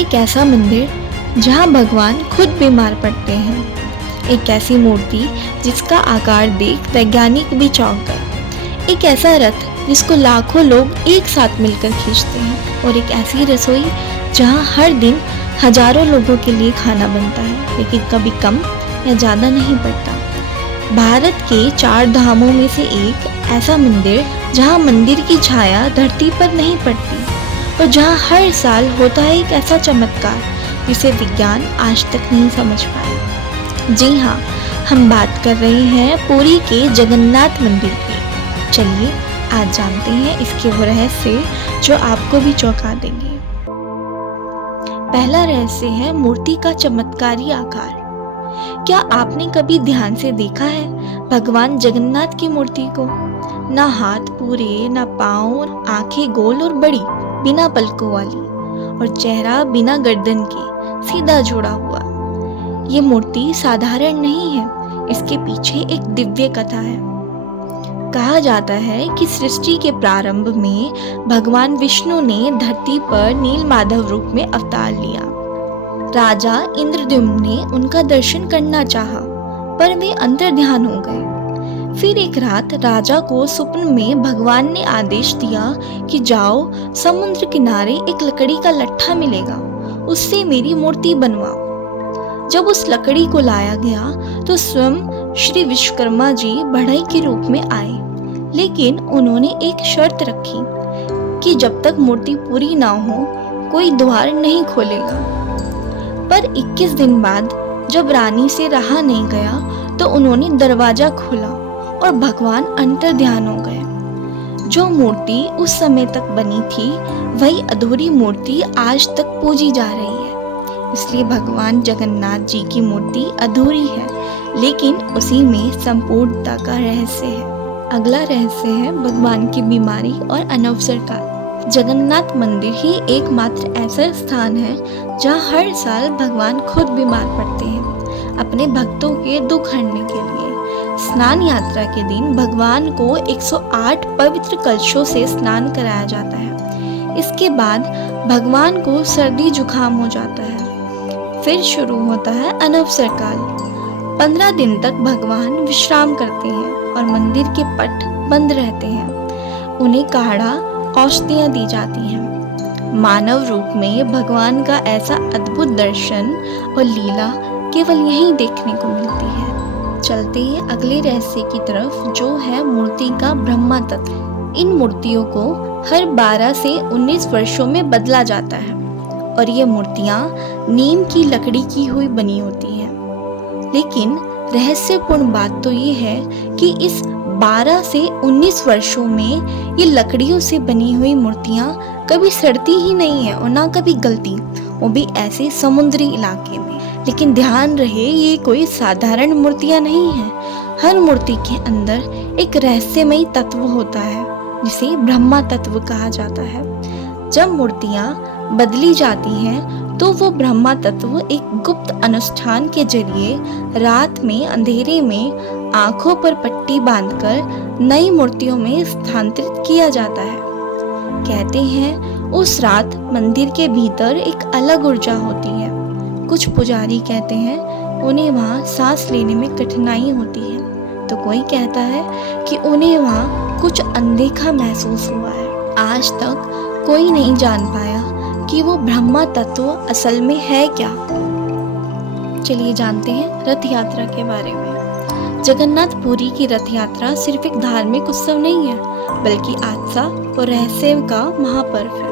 एक ऐसा मंदिर जहां भगवान खुद बीमार पड़ते हैं, एक ऐसी मूर्ति जिसका आकार देख वैज्ञानिक भी चौंक गए, एक ऐसा रथ जिसको लाखों लोग एक साथ मिलकर खींचते हैं, और एक ऐसी रसोई जहां हर दिन हजारों लोगों के लिए खाना बनता है, लेकिन कभी कम या ज़्यादा नहीं पड़ता। भारत के 4 धामों में से एक ऐसा मंदिर जहां मंदिर की छाया धरती पर नहीं पड़ती, और जहां हर साल होता है एक ऐसा चमत्कार जिसे विज्ञान आज तक नहीं समझ पाया। जी हाँ, हम बात कर रहे हैं पुरी के जगन्नाथ मंदिर की। चलिए आज जानते हैं इसके वो रहस्य जो आपको भी चौंका देंगे। पहला रहस्य है मूर्ति का चमत्कारी आकार। क्या आपने कभी ध्यान से देखा है भगवान जगन्नाथ की मूर्ति को? ना हाथ पूरे, ना पाँव, आंखें गोल और बड़ी बिना पलकों वाली, और चेहरा बिना गर्दन के सीधा जुड़ा हुआ। ये मूर्ति साधारण नहीं है, इसके पीछे एक दिव्य कथा है। कहा जाता है कि सृष्टि के प्रारंभ में भगवान विष्णु ने धरती पर नील माधव रूप में अवतार लिया। राजा इंद्रद्युम्न ने उनका दर्शन करना चाहा, पर वे अंतर्ध्यान हो गए। फिर एक रात राजा को स्वप्न में भगवान ने आदेश दिया कि जाओ, समुद्र किनारे एक लकड़ी का लट्ठा मिलेगा, उससे मेरी मूर्ति बनवाओ। जब उस लकड़ी को लाया गया तो स्वयं श्री विश्वकर्मा जी बढ़ई के रूप में आए, लेकिन उन्होंने एक शर्त रखी कि जब तक मूर्ति पूरी ना हो कोई द्वार नहीं खोलेगा। पर 21 दिन बाद जब रानी से रहा नहीं गया तो उन्होंने दरवाजा खोला और भगवान अंतर्ध्यान हो गए। जो मूर्ति उस समय तक बनी थी वही अधूरी मूर्ति आज तक पूजी जा रही है। इसलिए भगवान जगन्नाथ जी की मूर्ति अधूरी है, लेकिन उसी में संपूर्णता का रहस्य है। अगला रहस्य है भगवान की बीमारी और अनवसर काल। जगन्नाथ मंदिर ही एकमात्र ऐसा स्थान है जहाँ हर साल भगवान खुद बीमार पड़ते हैं अपने भक्तों के दुख हरने के लिए। स्नान यात्रा के दिन भगवान को 108 पवित्र कलशों से स्नान कराया जाता है। इसके बाद भगवान को सर्दी जुकाम हो जाता है। फिर शुरू होता है अनवसर काल। 15 दिन तक भगवान विश्राम करते हैं और मंदिर के पट बंद रहते हैं। उन्हें काढ़ा औषधियाँ दी जाती हैं। मानव रूप में भगवान का ऐसा अद्भुत दर्शन और लीला केवल यहीं देखने को मिलती है। चलते हैं अगले रहस्य की तरफ, जो है मूर्ति का ब्रह्मा तत्व। इन मूर्तियों को हर 12 से 19 वर्षों में बदला जाता है, और ये मूर्तियाँ नीम की लकड़ी की हुई बनी होती हैं। लेकिन रहस्यपूर्ण बात तो ये है कि इस 12 से 19 वर्षों में ये लकड़ियों से बनी हुई मूर्तियाँ कभी सड़ती ही नहीं है और ना कभी गलती, वो भी ऐसे समुद्री इलाके में। लेकिन ध्यान रहे, ये कोई साधारण मूर्तियाँ नहीं हैं। हर मूर्ति के अंदर एक रहस्यमयी तत्व होता है जिसे ब्रह्मा तत्व कहा जाता है। जब मूर्तियाँ बदली जाती हैं तो वो ब्रह्मा तत्व एक गुप्त अनुष्ठान के जरिए रात में अंधेरे में आंखों पर पट्टी बांधकर नई मूर्तियों में स्थानांतरित किया जाता है। कहते हैं उस रात मंदिर के भीतर एक अलग ऊर्जा होती है। कुछ पुजारी कहते हैं उन्हें वहाँ सांस लेने में कठिनाई होती है, तो कोई कहता है कि उन्हें वहाँ कुछ अनदेखा महसूस हुआ है। आज तक कोई नहीं जान पाया कि वो ब्रह्मा तत्व असल में है क्या। चलिए जानते हैं रथ यात्रा के बारे में। जगन्नाथ पुरी की रथ यात्रा सिर्फ एक धार्मिक उत्सव नहीं है, बल्कि आस्था और रहस्य का महापर्व है।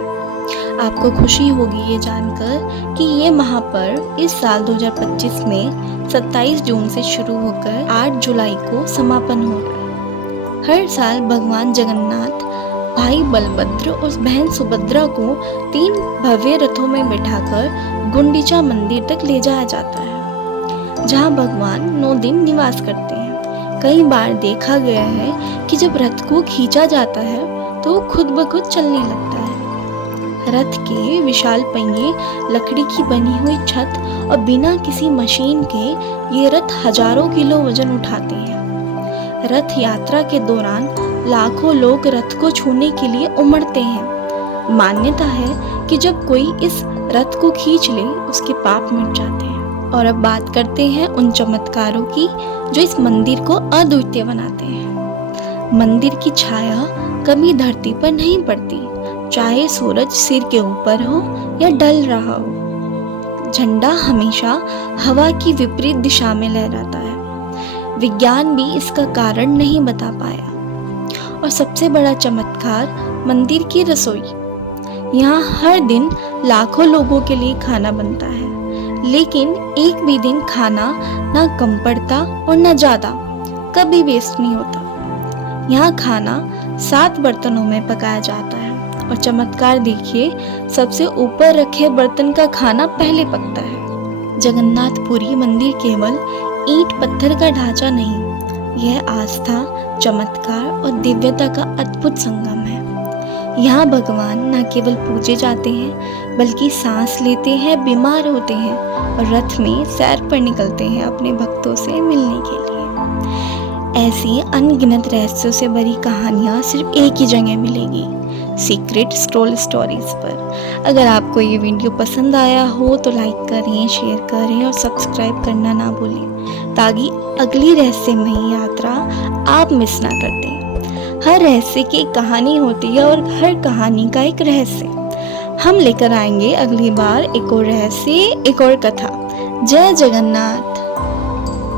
आपको खुशी होगी ये जानकर कि ये महापर्व इस साल 2025 में 27 जून से शुरू होकर 8 जुलाई को समापन होगा। हर साल भगवान जगन्नाथ, भाई बलभद्र और बहन सुभद्रा को 3 भव्य रथों में बिठाकर गुंडीचा मंदिर तक ले जाया जाता है, जहां भगवान 9 दिन निवास करते हैं। कई बार देखा गया है कि जब रथ को खींचा जाता है तो वो खुद ब खुद चलने लगता है। रथ के विशाल पहिए, लकड़ी की बनी हुई छत और बिना किसी मशीन के ये रथ हजारों किलो वजन उठाते हैं। रथ यात्रा के दौरान लाखों लोग रथ को छूने के लिए उमड़ते हैं। मान्यता है कि जब कोई इस रथ को खींच ले उसके पाप मिट जाते हैं। और अब बात करते हैं उन चमत्कारों की जो इस मंदिर को अद्वितीय बनाते हैं। मंदिर की छाया कभी धरती पर नहीं पड़ती, चाहे सूरज सिर के ऊपर हो या ढल रहा हो। झंडा हमेशा हवा की विपरीत दिशा में लहराता है। विज्ञान भी इसका कारण नहीं बता पाया। और सबसे बड़ा चमत्कार मंदिर की रसोई। यहाँ हर दिन लाखों लोगों के लिए खाना बनता है, लेकिन एक भी दिन खाना ना कम पड़ता और ना ज़्यादा, कभी वेस्ट नहीं होता। यहाँ खाना 7 बर्तनों में पकाया जाता है और चमत्कार देखिए, सबसे ऊपर रखे बर्तन का खाना पहले पकता है। जगन्नाथपुरी मंदिर केवल ईंट पत्थर का ढांचा नहीं, यह आस्था, चमत्कार और दिव्यता का अद्भुत संगम है। यहाँ भगवान न केवल पूजे जाते हैं, बल्कि सांस लेते हैं, बीमार होते हैं और रथ में सैर पर निकलते हैं अपने भक्तों से मिलने के लिए। ऐसी अनगिनत रहस्यों से भरी कहानियाँ सिर्फ एक ही जगह मिलेगी, सीक्रेट स्क्रॉल स्टोरीज पर। अगर आपको ये वीडियो पसंद आया हो तो लाइक करें, शेयर करें और सब्सक्राइब करना ना भूलें, ताकि अगली रहस्यमयी यात्रा आप मिस ना कर दें। हर रहस्य की एक कहानी होती है और हर कहानी का एक रहस्य। हम लेकर आएंगे अगली बार एक और रहस्य, एक और कथा। जय जगन्नाथ।